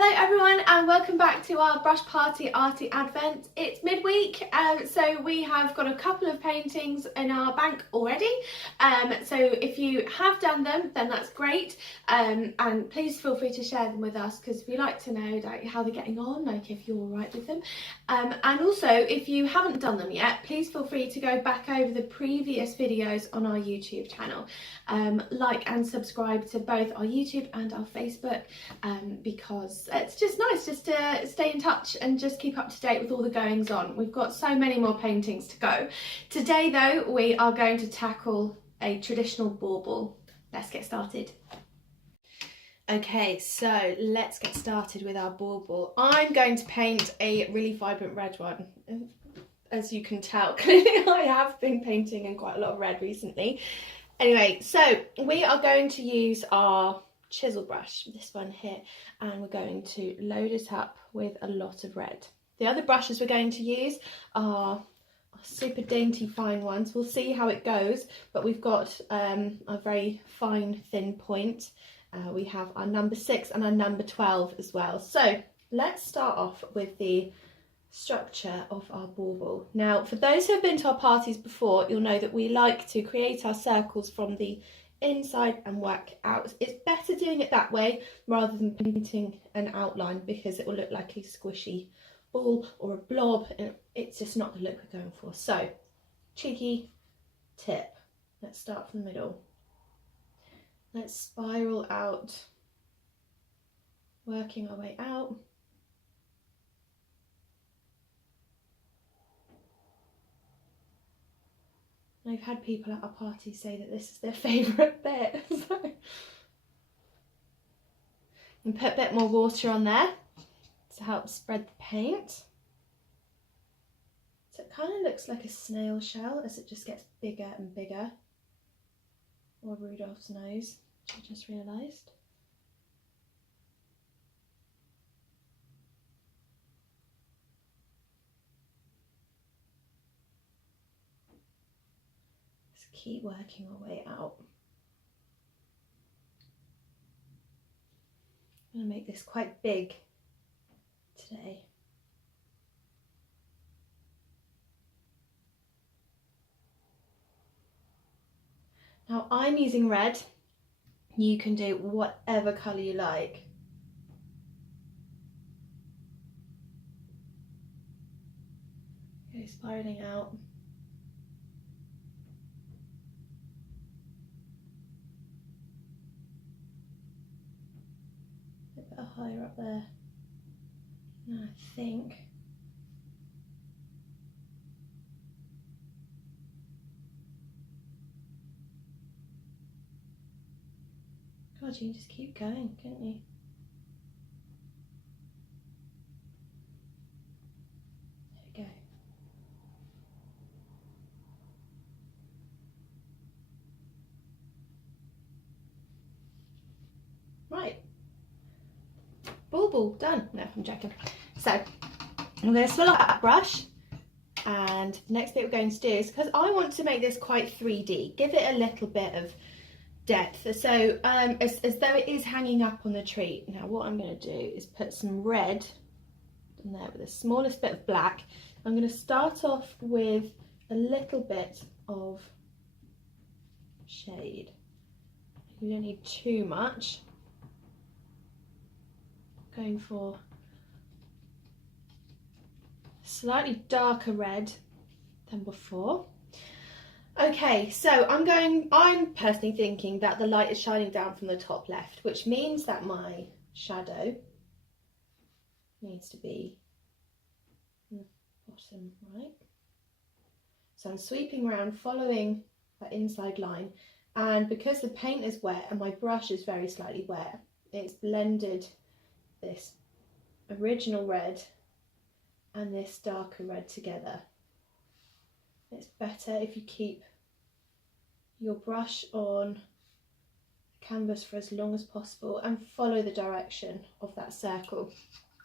Hello everyone and welcome back to our brush party Arty advent. It's midweek, so we have got a couple of paintings in our bank already, so if you have done them then that's great, and please feel free to share them with us because we like to know like how they're getting on, like if you're alright with them, and also if you haven't done them yet, please feel free to go back over the previous videos on our YouTube channel, like and subscribe to both our YouTube and our Facebook, because it's just nice just to stay in touch and just keep up to date with all the goings on. We've got so many more paintings to go. Today though, we are going to tackle a traditional bauble. Let's get started. Okay, so let's get started with our bauble. I'm going to paint a really vibrant red one. As you can tell, clearly I have been painting in quite a lot of red recently. Anyway, so we are going to use our chisel brush, this one here, and we're going to load it up with a lot of red. The other brushes we're going to use are super dainty fine ones. We'll see how it goes, but we've got a very fine thin point. We have our number 6 and our number 12 as well. So let's start off with the structure of our bauble. Now, for those who have been to our parties before, you'll know that we like to create our circles from the inside and work out. It's better doing it that way rather than painting an outline because it will look like a squishy ball or a blob, and it's just not the look we're going for. So, cheeky tip, let's start from the middle. Let's spiral out, working our way out. I've had people at our party say that this is their favourite bit. And put a bit more water on there to help spread the paint. So it kind of looks like a snail shell as it just gets bigger and bigger. Or Rudolph's nose, which I just realised. Keep working our way out. I'm going to make this quite big today. Now I'm using red. You can do whatever colour you like. Okay, spiralling out. A bit higher up there. Now I think God, you can just keep going, can't you? There we go. Right. Bauble done. No, I'm joking. So I'm going to swirl out that brush, and the next bit we're going to do is, because I want to make this quite 3D, give it a little bit of depth, so as though it is hanging up on the tree. Now what I'm going to do is put some red in there with the smallest bit of black. I'm going to start off with a little bit of shade. You don't need too much. Going for slightly darker red than before. Okay, so I'm personally thinking that the light is shining down from the top left, which means that my shadow needs to be in the bottom right. So I'm sweeping around, following that inside line, and because the paint is wet and my brush is very slightly wet, it's blended this original red and this darker red together. It's better if you keep your brush on the canvas for as long as possible and follow the direction of that circle.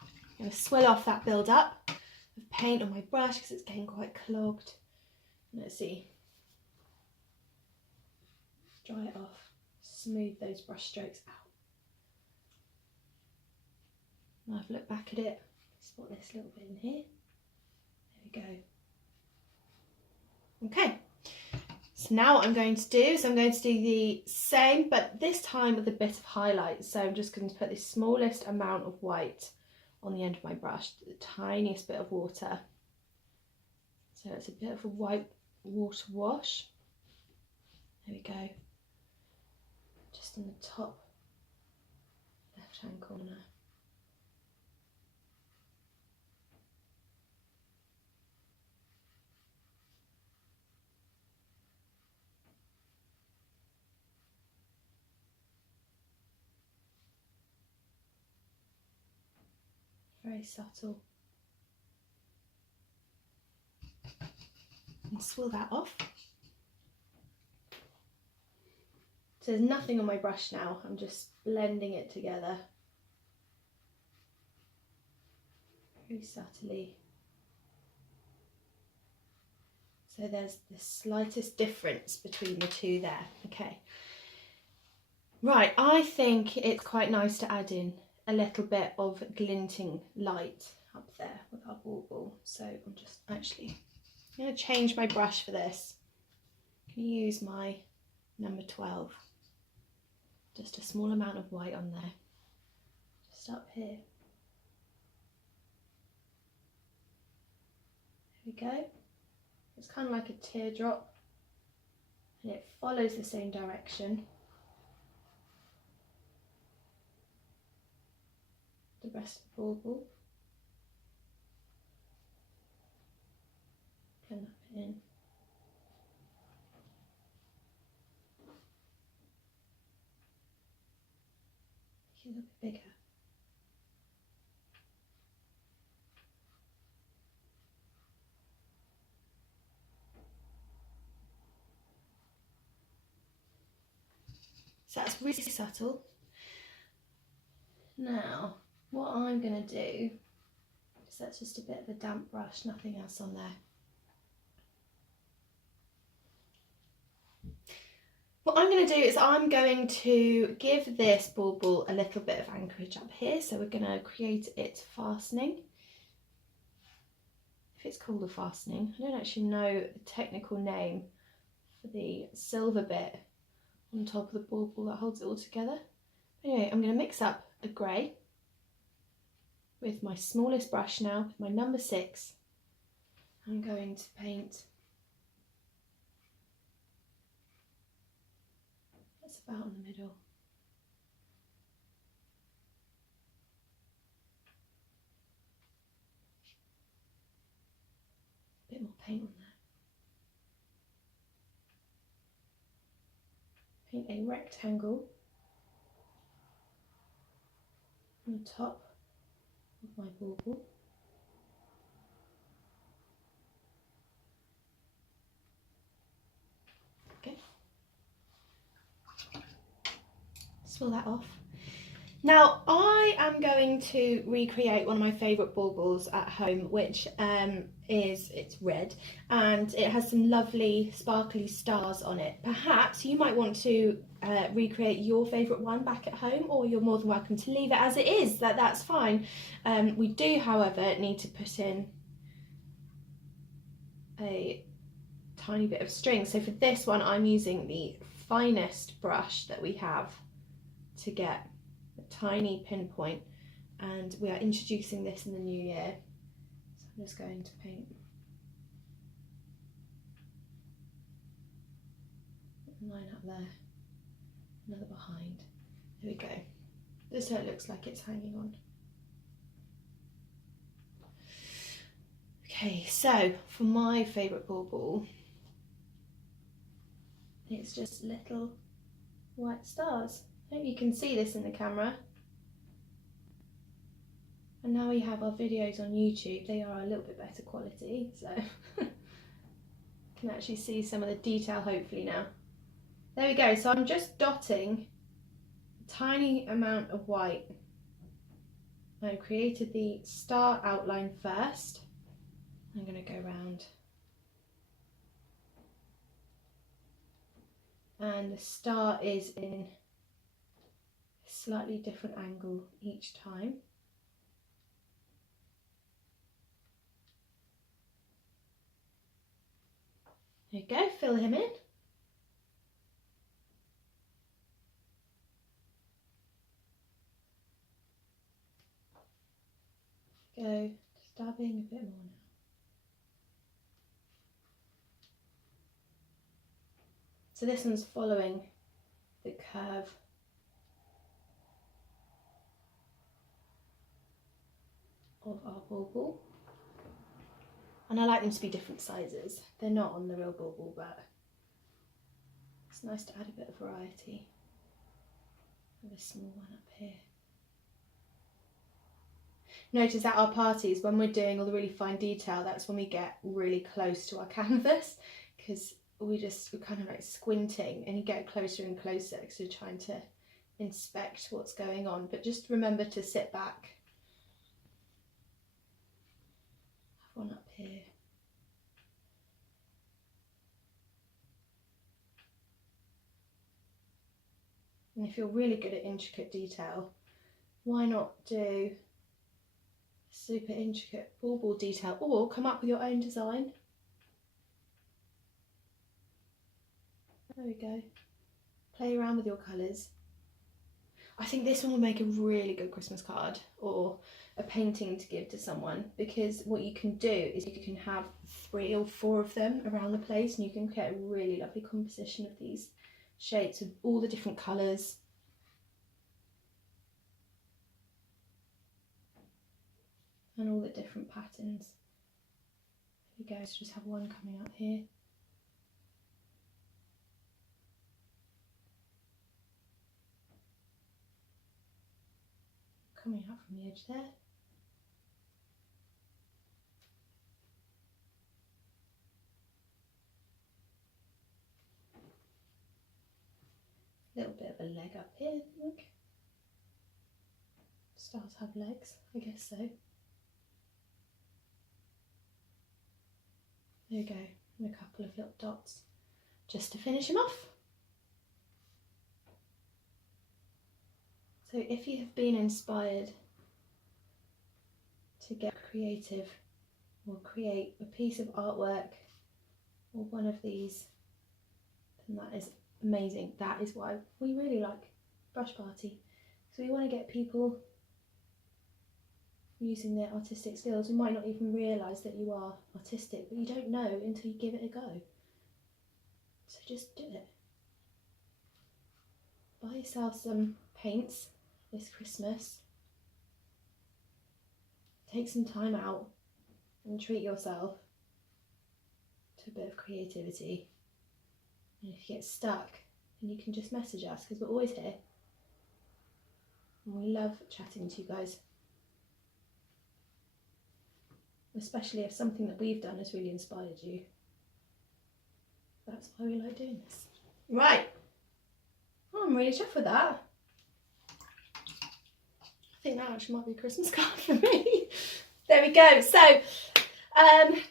I'm going to swill off that build up of paint on my brush because it's getting quite clogged. Let's see. Dry it off, smooth those brush strokes out. I've looked back at it, spot this little bit in here. There we go. Okay, so now what I'm going to do is I'm going to do the same, but this time with a bit of highlight. So I'm just going to put the smallest amount of white on the end of my brush, the tiniest bit of water. So it's a bit of a white water wash. There we go. Just in the top left-hand corner. Very subtle. And swirl that off. So there's nothing on my brush now, I'm just blending it together. Very subtly. So there's the slightest difference between the two there. Okay. Right, I think it's quite nice to add in a little bit of glinting light up there with our bauble. So I'm just actually going to change my brush for this. I'm going to use my number 12. Just a small amount of white on there. Just up here. There we go. It's kind of like a teardrop and it follows the same direction. The rest of the bauble. Blend that bit in. Make it a little bit bigger. So that's really subtle. Now, what I'm going to do is that's just a bit of a damp brush, nothing else on there. What I'm going to do is I'm going to give this bauble a little bit of anchorage up here. So we're going to create its fastening. If it's called a fastening, I don't actually know the technical name for the silver bit on top of the bauble that holds it all together. Anyway, I'm going to mix up a grey with my smallest brush now, with my number 6. I'm going to paint, that's about in the middle. A bit more paint on there. Paint a rectangle on the top of my bauble. Okay. Swirl that off. Now I am going to recreate one of my favourite baubles at home, which it's red and it has some lovely sparkly stars on it. Perhaps you might want to recreate your favourite one back at home, or you're more than welcome to leave it as it is, that's fine. We do, however, need to put in a tiny bit of string. So for this one I'm using the finest brush that we have to get a tiny pinpoint, and we are introducing this in the new year. So I'm just going to paint a line up there, another behind. There we go. This is how it looks like it's hanging on. Okay, so for my favourite bauble, it's just little white stars. I hope you can see this in the camera. And now we have our videos on YouTube. They are a little bit better quality, so you can actually see some of the detail hopefully now. There we go. So I'm just dotting a tiny amount of white. I created the star outline first. I'm going to go round. And the star is in a slightly different angle each time. There you go, fill him in. Go dabbing a bit more now. So this one's following the curve of our bauble. And I like them to be different sizes. They're not on the real bauble, but it's nice to add a bit of variety. With a small one up here. Notice at our parties, when we're doing all the really fine detail, that's when we get really close to our canvas, because we're kind of like squinting and you get closer and closer because you're trying to inspect what's going on. But just remember to sit back. Have one up here. And if you're really good at intricate detail, why not do super intricate bauble detail, or come up with your own design. There we go. Play around with your colours. I think this one will make a really good Christmas card or a painting to give to someone, because what you can do is you can have 3 or 4 of them around the place and you can get a really lovely composition of these shapes with all the different colours. And all the different patterns. There we go, so just have one coming out here. Coming out from the edge there. A little bit of a leg up here, I think. Stars have legs, I guess so. There you go, and a couple of little dots just to finish him off. So if you have been inspired to get creative or create a piece of artwork or one of these, then that is amazing. That is why we really like Brush Party. So we want to get people using their artistic skills. You might not even realise that you are artistic, but you don't know until you give it a go. So just do it. Buy yourself some paints this Christmas. Take some time out and treat yourself to a bit of creativity. And if you get stuck, then you can just message us, because we're always here. And we love chatting to you guys. Especially if something that we've done has really inspired you. That's why we like doing this. Right, oh, I'm really chuffed with that. I think that actually might be a Christmas card for me. There we go. So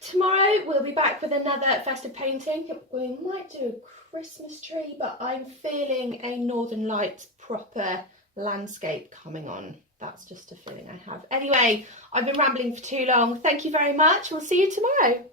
tomorrow we'll be back with another festive painting. We might do a Christmas tree, but I'm feeling a Northern Lights proper landscape coming on. That's just a feeling I have. Anyway, I've been rambling for too long. Thank you very much. We'll see you tomorrow.